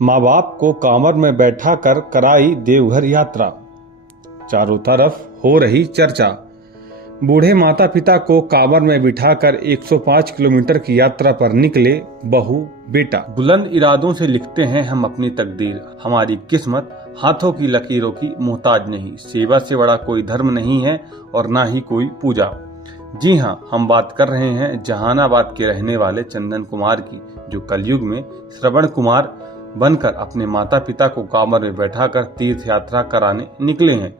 माँ बाप को कांवर में बैठा कर कराई देवघर यात्रा। चारों तरफ हो रही चर्चा। बूढ़े माता पिता को कांवर में बिठाकर 105 किलोमीटर की यात्रा पर निकले बहू बेटा। बुलंद इरादों से लिखते हैं हम अपनी तकदीर, हमारी किस्मत हाथों की लकीरों की मोहताज नहीं। सेवा से बड़ा कोई धर्म नहीं है और ना ही कोई पूजा। जी हाँ, हम बात कर रहे हैं जहानाबाद के रहने वाले चंदन कुमार की, जो कलयुग में श्रवण कुमार बनकर अपने माता पिता को कांवर में बैठाकर तीर्थ यात्रा कराने निकले हैं।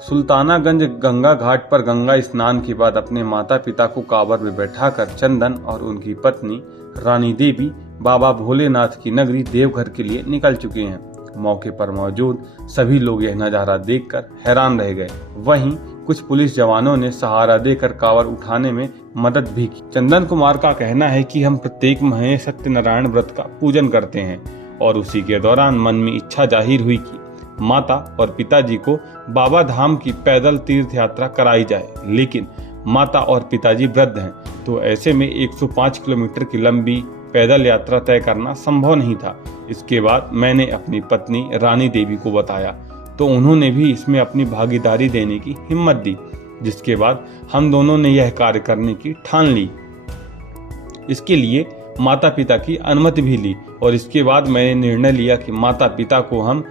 सुल्तानागंज गंगा घाट पर गंगा स्नान के बाद अपने माता पिता को कांवर में बैठाकर चंदन और उनकी पत्नी रानी देवी बाबा भोलेनाथ की नगरी देवघर के लिए निकल चुके हैं। मौके पर मौजूद सभी लोग यह नजारा देखकर हैरान रह गए। वहीं कुछ पुलिस जवानों ने सहारा देकर कांवर उठाने में मदद भी की। चंदन कुमार का कहना है कि हम प्रत्येक महीने सत्यनारायण व्रत का पूजन करते हैं और उसी के दौरान मन में इच्छा जाहिर हुई कि माता और पिताजी को बाबा धाम की पैदल तीर्थ यात्रा कराई जाए, लेकिन माता और पिताजी वृद्ध हैं, तो ऐसे में 105 किलोमीटर की लंबी पैदल यात्रा तय करना संभव नहीं था। इसके बाद मैंने अपनी पत्नी रानी देवी को बताया, तो उन्होंने भी इसमें अपनी भागीदारी देने की हिम्मत दी, जिसके बाद हम दोनों ने यह कार्य करने की ठान ली। इसके लिए माता पिता की अनुमति भी ली और इसके बाद मैंने निर्णय लिया कि माता पिता को हम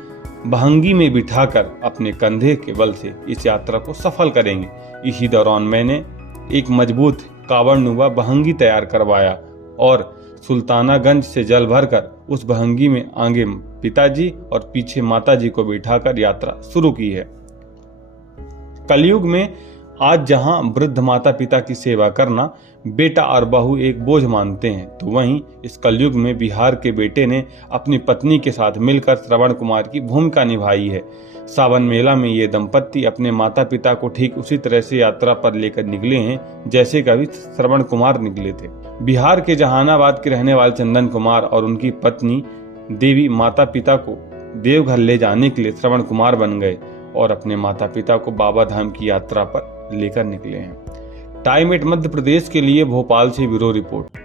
बहंगी में बिठाकर अपने कंधे के बल से इस यात्रा को सफल करेंगे। इसी दौरान मैंने एक मजबूत कांवड़नुमा बहंगी तैयार करवाया और सुल्तानागंज से जल भरकर उस बहंगी में आगे पिताजी और पीछे माताजी को बिठाकर यात्रा शुरू की है। कलयुग में आज जहां वृद्ध माता पिता की सेवा करना बेटा और बहू एक बोझ मानते हैं, तो वहीं इस कलयुग में बिहार के बेटे ने अपनी पत्नी के साथ मिलकर श्रवण कुमार की भूमिका निभाई है। सावन मेला में ये दंपत्ति अपने माता पिता को ठीक उसी तरह से यात्रा पर लेकर निकले हैं जैसे कभी श्रवण कुमार निकले थे। बिहार के जहानाबाद के रहने वाले चंदन कुमार और उनकी पत्नी देवी माता पिता को देवघर ले जाने के लिए श्रवण कुमार बन गए और अपने माता पिता को बाबा धाम की यात्रा पर लेकर निकले हैं। टाइम 8 मध्य प्रदेश के लिए भोपाल से ब्यूरो रिपोर्ट।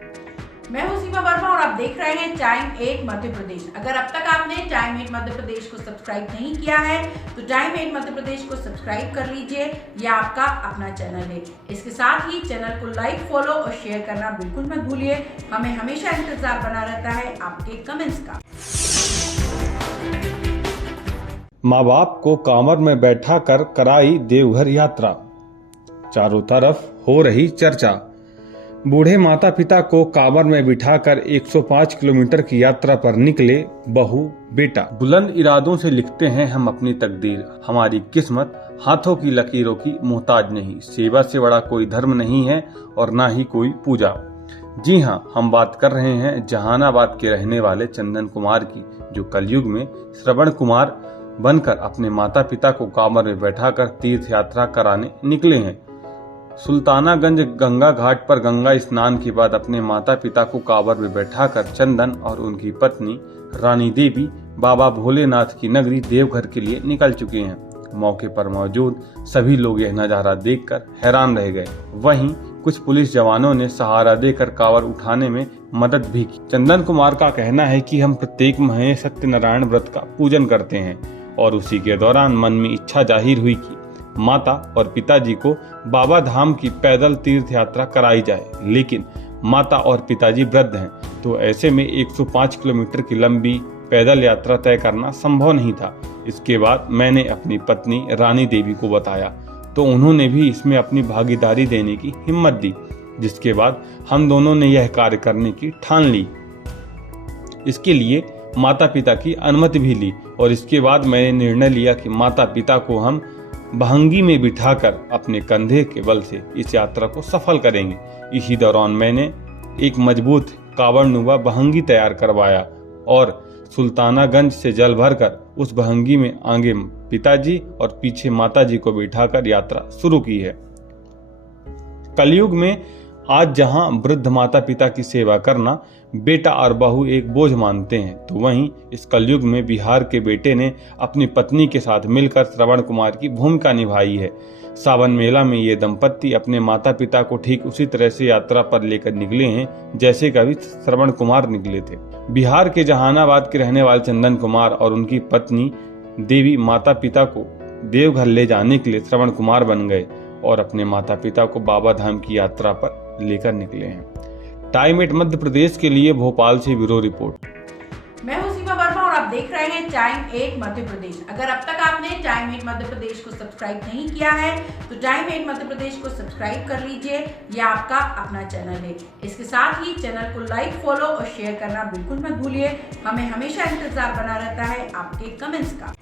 मैं हूं सीमा वर्मा और आप देख रहे हैं टाइम 8 मध्य प्रदेश। अगर अब तक आपने टाइम 8 मध्य प्रदेश को सब्सक्राइब नहीं किया है तो टाइम 8 मध्य प्रदेश को सब्सक्राइब कर लीजिए, यह आपका अपना चैनल है। इसके साथ ही चैनल को लाइक, फॉलो और शेयर करना बिल्कुल मत भूलिए। हमें हमेशा इंतजार बना रहता है आपके कमेंट्स का। माँ बाप को कांवर में बैठा कर कराई देवघर यात्रा। चारों तरफ हो रही चर्चा। बूढ़े माता पिता को कांवर में बिठाकर 105 किलोमीटर की यात्रा पर निकले बहू बेटा। बुलंद इरादों से लिखते हैं हम अपनी तकदीर, हमारी किस्मत हाथों की लकीरों की मोहताज नहीं। सेवा से बड़ा कोई धर्म नहीं है और ना ही कोई पूजा। जी हाँ, हम बात कर रहे हैं जहानाबाद के रहने वाले चंदन कुमार की, जो कलयुग में श्रवण कुमार बनकर अपने माता पिता को कांवर में बैठाकर तीर्थ यात्रा कराने निकले हैं। सुल्तानागंज गंगा घाट पर गंगा स्नान के बाद अपने माता पिता को कांवर में बैठाकर चंदन और उनकी पत्नी रानी देवी बाबा भोलेनाथ की नगरी देवघर के लिए निकल चुके हैं। मौके पर मौजूद सभी लोग यह नजारा देखकर हैरान रह गए। वहीं कुछ पुलिस जवानों ने सहारा देकर कांवर उठाने में मदद भी की। चंदन कुमार का कहना है कि हम प्रत्येक महीने सत्यनारायण व्रत का पूजन करते हैं और उसी के दौरान मन में इच्छा जाहिर हुई कि माता और पिताजी को बाबा धाम की पैदल तीर्थ यात्रा कराई जाए, लेकिन माता और पिताजी वृद्ध हैं, तो ऐसे में 105 किलोमीटर की लंबी पैदल यात्रा तय करना संभव नहीं था। इसके बाद मैंने अपनी पत्नी रानी देवी को बताया, तो उन्होंने भी इसमें अपनी भागीदारी देने की हिम्मत दी, जिसके बाद हम दोनों ने यह कार्य करने की ठान ली। इसके लिए माता पिता की अनुमति भी ली और इसके बाद मैंने निर्णय लिया कि माता पिता को हम बहंगी में बिठाकर अपने कंधे के बल से इस यात्रा को सफल करेंगे। इसी दौरान मैंने एक मजबूत कांवड़नुमा बहंगी तैयार करवाया और सुल्तानागंज से जल भरकर उस बहंगी में आगे पिताजी और पीछे माताजी को बिठाकर यात्रा शुरू की है। कलयुग में आज जहां वृद्ध माता पिता की सेवा करना बेटा और बहू एक बोझ मानते हैं, तो वहीं इस कलयुग में बिहार के बेटे ने अपनी पत्नी के साथ मिलकर श्रवण कुमार की भूमिका निभाई है। सावन मेला में ये दंपत्ति अपने माता पिता को ठीक उसी तरह से यात्रा पर लेकर निकले हैं जैसे कभी श्रवण कुमार निकले थे। बिहार के जहानाबाद के रहने वाले चंदन कुमार और उनकी पत्नी देवी माता पिता को देवघर ले जाने के लिए श्रवण कुमार बन गए और अपने माता पिता को बाबा धाम की यात्रा पर लेकर निकले हैं। टाइम 8 मध्य प्रदेश के लिए भोपाल से ब्यूरो रिपोर्ट। मैं हूं सीमा वर्मा और आप देख रहे हैं टाइम 8 मध्य प्रदेश। अगर अब तक आपने टाइम 8 मध्य प्रदेश को सब्सक्राइब नहीं किया है तो टाइम 8 मध्य प्रदेश को सब्सक्राइब कर लीजिए, यह आपका अपना चैनल है। इसके साथ ही चैनल को लाइक, फॉलो और शेयर करना बिल्कुल मत भूलिए। हमें हमेशा इंतजार बना रहता है आपके कमेंट्स का।